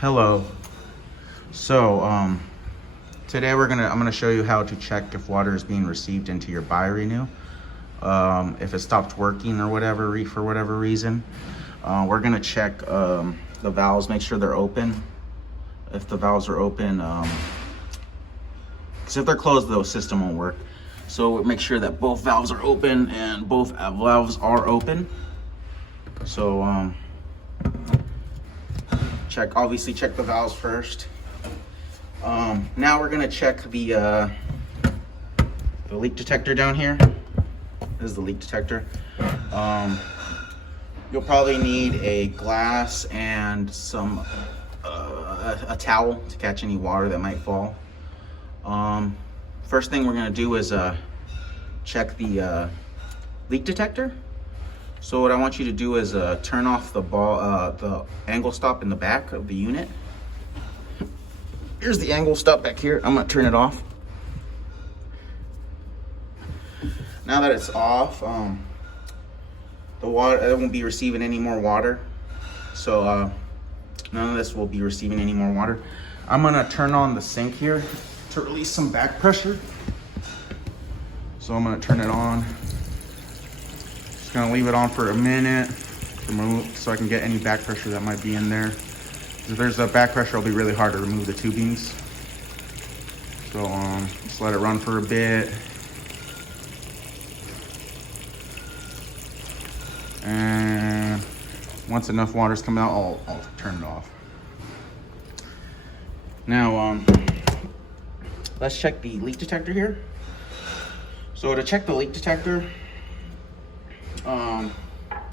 Hello. So today I'm gonna show you how to check if water is being received into your bi-renew. If it stopped working or whatever for whatever reason, we're gonna check the valves, make sure they're open. If the valves are open, because if they're closed, the system won't work. So make sure that both valves are open and both valves are open. So obviously check the valves first. Now we're gonna check the leak detector down here. This is the leak detector. You'll probably need a glass and some a towel to catch any water that might fall. First thing we're gonna do is check the leak detector. So what I want you to do is turn off the angle stop in the back of the unit. Here's the angle stop back here. I'm gonna turn it off. Now that it's off, the water, it won't be receiving any more water. So none of this will be receiving any more water. I'm gonna turn on the sink here to release some back pressure. So I'm gonna turn it on. Just gonna leave it on for a minute so I can get any back pressure that might be in there. If there's a back pressure, it'll be really hard to remove the tubings. So just let it run for a bit. And once enough water's coming out, I'll turn it off. Now, let's check the leak detector here. So to check the leak detector,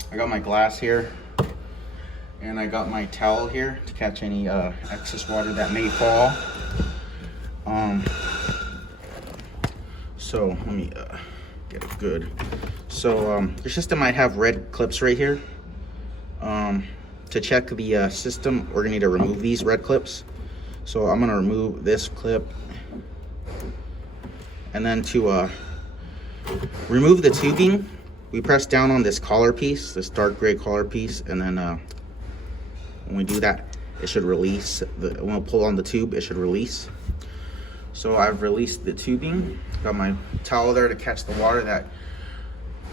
I got my glass here and I got my towel here to catch any excess water that may fall. So let me get it good. So your system might have red clips right here. To check the system, we're gonna need to remove these red clips. So I'm gonna remove this clip, and then to remove the tubing, we press down on this collar piece, this dark gray collar piece, and then when we do that, it should release. When we pull on the tube, it should release. So I've released the tubing, got my towel there to catch the water that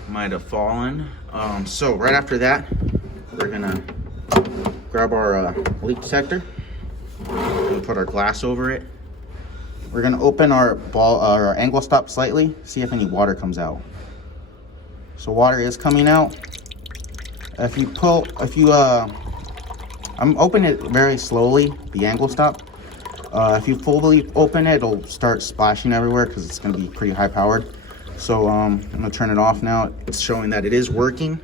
might have fallen. So right after that, we're gonna grab our leak detector and put our glass over it. We're gonna open our angle stop slightly, see if any water comes out. So water is coming out. I'm opening it very slowly, the angle stop. If you fully open it, it'll start splashing everywhere because it's gonna be pretty high powered. So I'm gonna turn it off now. It's showing that it is working.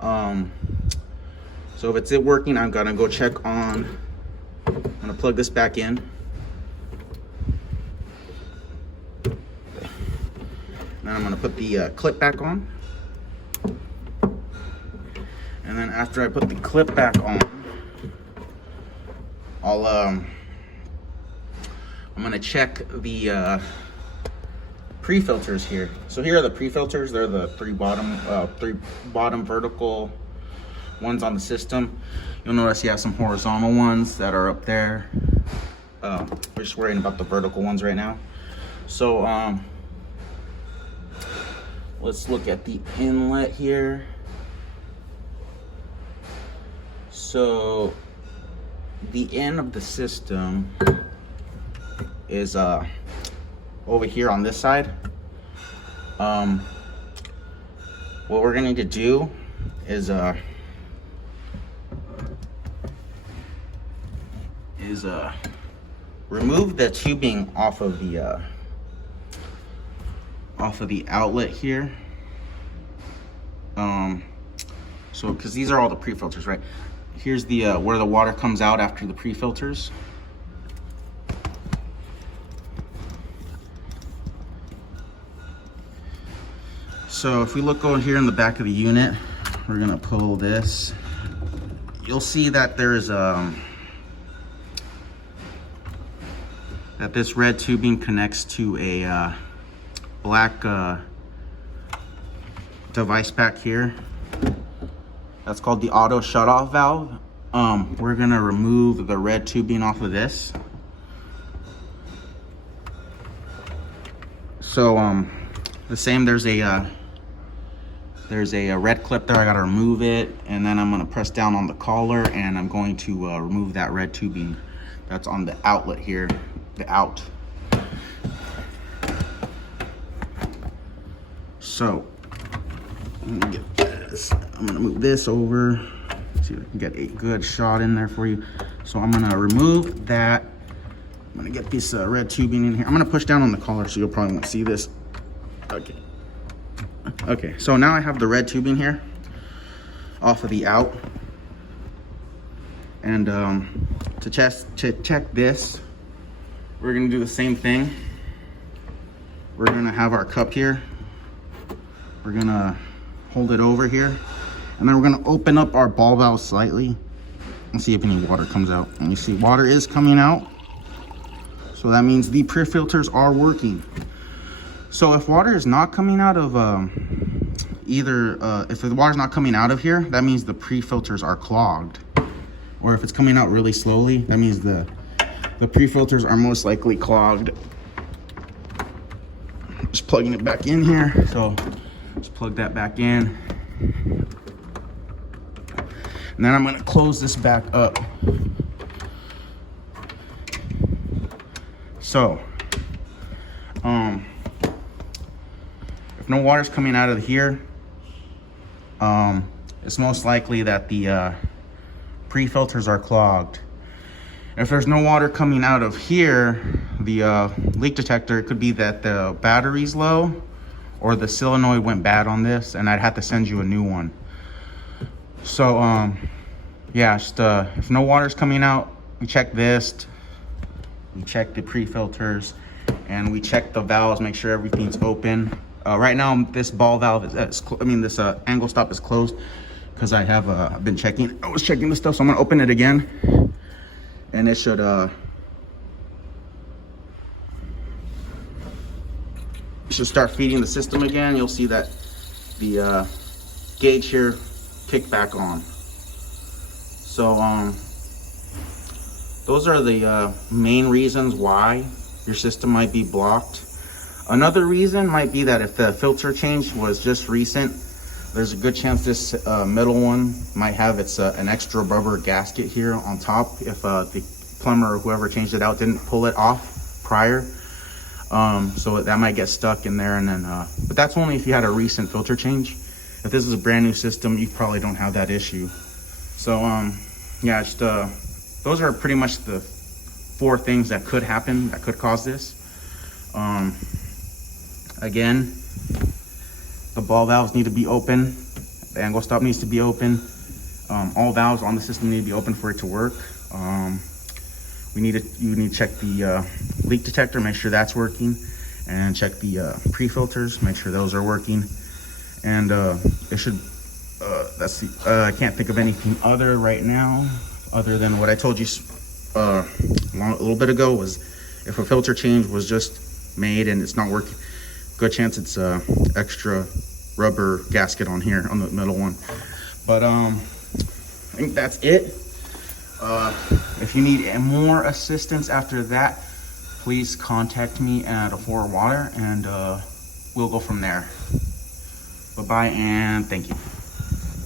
So if it's working, I'm gonna go check on, I'm gonna plug this back in. Then I'm gonna put the clip back on. And then after I put the clip back on, I'm gonna check the pre-filters here. So here are the pre-filters. They're the three bottom vertical ones on the system. You'll notice you have some horizontal ones that are up there. We're just worrying about the vertical ones right now. So let's look at the inlet here. So the end of the system is over here on this side. What we're gonna need to do is remove the tubing off of the outlet here. So because these are all the pre-filters, right? Here's the where the water comes out after the pre-filters. So if we look over here in the back of the unit, we're gonna pull this. You'll see that there's that this red tubing connects to a black device back here. That's called the auto shutoff valve. we're gonna remove the red tubing off of this. So the same, there's a red clip there. I gotta remove it, and then I'm gonna press down on the collar, and I'm going to remove that red tubing that's on the outlet here, the out. So let me get this. I'm gonna move this over. See if I can get a good shot in there for you. So I'm gonna remove that. I'm gonna get this red tubing in here. I'm gonna push down on the collar so you'll probably won't see this. Okay. Okay, so now I have the red tubing here off of the out. And to check this, we're gonna do the same thing. We're gonna have our cup here. We're gonna hold it over here. And then we're gonna open up our ball valve slightly and see if any water comes out. And you see water is coming out. So that means the pre-filters are working. So if water is not coming out of if the water's not coming out of here, that means the pre-filters are clogged. Or if it's coming out really slowly, that means the pre-filters are most likely clogged. Just plugging it back in here. So just plug that back in. And then I'm gonna close this back up. So, if no water's coming out of here, it's most likely that the pre-filters are clogged. If there's no water coming out of here, the leak detector, it could be that the battery's low or the solenoid went bad on this, and I'd have to send you a new one. So, yeah, just if no water's coming out, we check this. We check the pre-filters, and we check the valves, make sure everything's open. Right now, this ball valve this angle stop is closed because I have been checking. I was checking this stuff, so I'm gonna open it again, and it should start feeding the system again. You'll see that the gauge here kick back on. So those are the main reasons why your system might be blocked. Another reason might be that if the filter change was just recent, there's a good chance this middle one might have an extra rubber gasket here on top if the plumber or whoever changed it out didn't pull it off prior. So that might get stuck in there, and then but that's only if you had a recent filter change. If this is a brand new system, you probably don't have that issue. So yeah, just those are pretty much the 4 things that could happen, that could cause this. Again, the ball valves need to be open. The angle stop needs to be open. All valves on the system need to be open for it to work. You need to check the leak detector, make sure that's working, and check the pre-filters, make sure those are working. And it should, I can't think of anything other right now, other than what I told you a little bit ago, was if a filter change was just made and it's not working, good chance it's extra rubber gasket on here on the middle one. But I think that's it. If you need more assistance after that, please contact me at A4 Water, and we'll go from there. Bye-bye, and thank you.